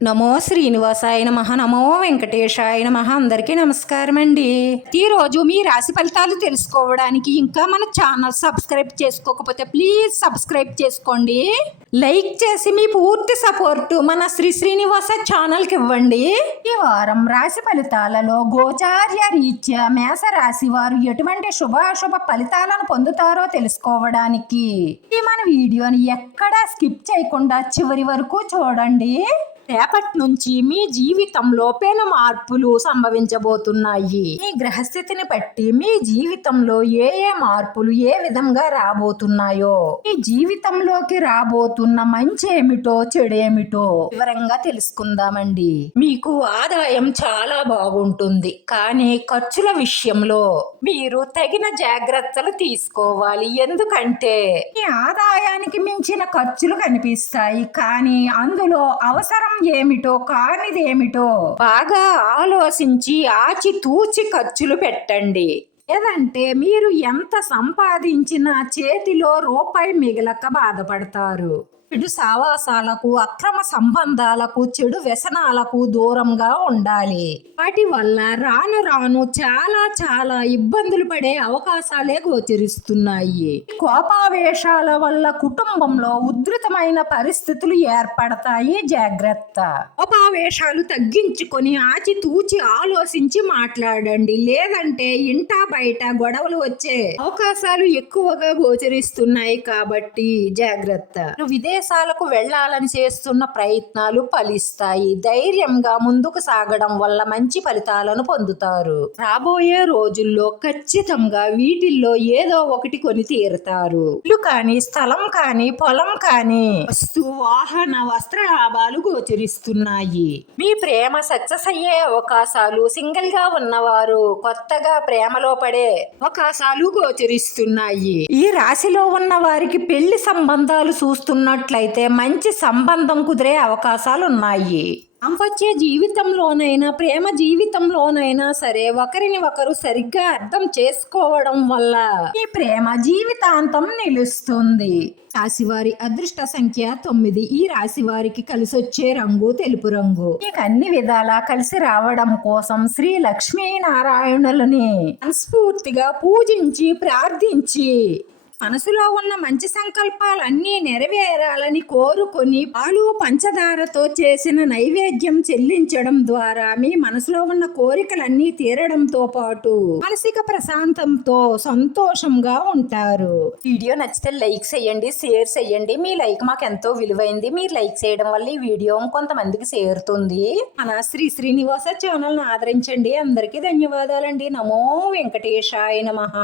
నమో శ్రీనివాసాయ నమః. నమో వెంకటేశాయ నమః. అందరికీ నమస్కారం అండి. ఈరోజు మీ రాశి ఫలితాలు తెలుసుకోవడానికి ఇంకా మన ఛానల్ సబ్స్క్రైబ్ చేసుకోకపోతే ప్లీజ్ సబ్స్క్రైబ్ చేసుకోండి. లైక్ చేసి మీ పూర్తి సపోర్ట్ మన శ్రీనివాస ఛానల్కి ఇవ్వండి. ఈ వారం రాశి ఫలితాలలో గోచార్య రీత్యా మేష రాశి వారు ఎటువంటి శుభాశుభ ఫలితాలను పొందుతారో తెలుసుకోవడానికి ఈ మన వీడియోని ఎక్కడా స్కిప్ చేయకుండా చివరి వరకు చూడండి. రేపటి నుంచి మీ జీవితంలో పెను మార్పులు సంభవించబోతున్నాయి. మీ గ్రహస్థితిని బట్టి మీ జీవితంలో ఏ మార్పులు ఏ విధంగా రాబోతున్నాయో, మీ జీవితంలోకి రాబోతున్న మంచి ఏమిటో చెడేమిటో వివరంగా తెలుసుకుందామండి. మీకు ఆదాయం చాలా బాగుంటుంది, కానీ ఖర్చుల విషయంలో మీరు తగిన జాగ్రత్తలు తీసుకోవాలి. ఎందుకంటే మీ ఆదాయానికి మించిన ఖర్చులు కనిపిస్తాయి, కానీ అందులో అవసరం ఏమిటో కానిదేమిటో బాగా ఆలోచించి ఆచితూచి ఖర్చులు పెట్టండి. లేదంటే మీరు ఎంత సంపాదించినా చేతిలో రూపాయి మిగలక బాధపడతారు. చెడు సావాసాలకు, అక్రమ సంబంధాలకు, చెడు వ్యసనాలకు దూరంగా ఉండాలి. వాటి వల్ల రాను రాను చాలా ఇబ్బందులు పడే అవకాశాలే గోచరిస్తున్నాయి. కోపావేశాల వల్ల కుటుంబంలో ఉధృతమైన పరిస్థితులు ఏర్పడతాయి. జాగ్రత్త. కోపావేశాలు తగ్గించుకొని ఆచితూచి ఆలోచించి మాట్లాడండి. లేదంటే ఇంటా బయట గొడవలు వచ్చే అవకాశాలు ఎక్కువగా గోచరిస్తున్నాయి కాబట్టి జాగ్రత్త. విదేశాలకు వెళ్లాలని చేస్తున్న ప్రయత్నాలు ఫలిస్తాయి. ధైర్యంగా ముందుకు సాగడం వల్ల మంచి ఫలితాలను పొందుతారు. రాబోయే రోజుల్లో ఖచ్చితంగా వీటిల్లో ఏదో ఒకటి కొని తీరుతారు. ఇల్లు కానీ, స్థలం కానీ, పొలం కానీ, వస్తు వాహన వస్త్ర లాభాలు గోచరిస్తున్నాయి. మీ ప్రేమ సక్సెస్ అయ్యే అవకాశాలు, సింగిల్ గా ఉన్నవారు కొత్తగా ప్రేమలో పడే అవకాశాలు గోచరిస్తున్నాయి. ఈ రాశిలో ఉన్న వారికి పెళ్లి సంబంధాలు చూస్తున్నట్లయితే మంచి సంబంధం కుదిరే అవకాశాలు ఉన్నాయి. దాంపత్య జీవితంలోనైనా ప్రేమ జీవితంలోనైనా సరే ఒకరిని ఒకరు సరిగ్గా అర్థం చేసుకోవడం వల్ల ఈ ప్రేమ జీవితాంతం నిలుస్తుంది. రాశివారి అదృష్ట సంఖ్య 9. ఈ రాశి వారికి కలిసొచ్చే రంగు తెలుపు రంగు. మీకు అన్ని విధాలా కలిసి రావడం కోసం శ్రీ లక్ష్మీనారాయణులని మనస్ఫూర్తిగా పూజించి ప్రార్థించి మనసులో ఉన్న మంచి సంకల్పాలన్నీ నెరవేరాలని కోరుకొని పాలు పంచదారతో చేసిన నైవేద్యం చెల్లించడం ద్వారా మీ మనసులో ఉన్న కోరికలన్నీ తీరడంతో పాటు మానసిక ప్రశాంతంతో సంతోషంగా ఉంటారు. వీడియో నచ్చితే లైక్ చేయండి, షేర్ చేయండి. మీ లైక్ మాకు ఎంతో విలువైంది. మీరు లైక్ చేయడం వల్ల ఈ వీడియో కొంతమందికి చేరుతుంది. మన శ్రీనివాస ఛానల్ని ఆదరించండి. అందరికీ ధన్యవాదాలండి. నమో వెంకటేశాయ నమః.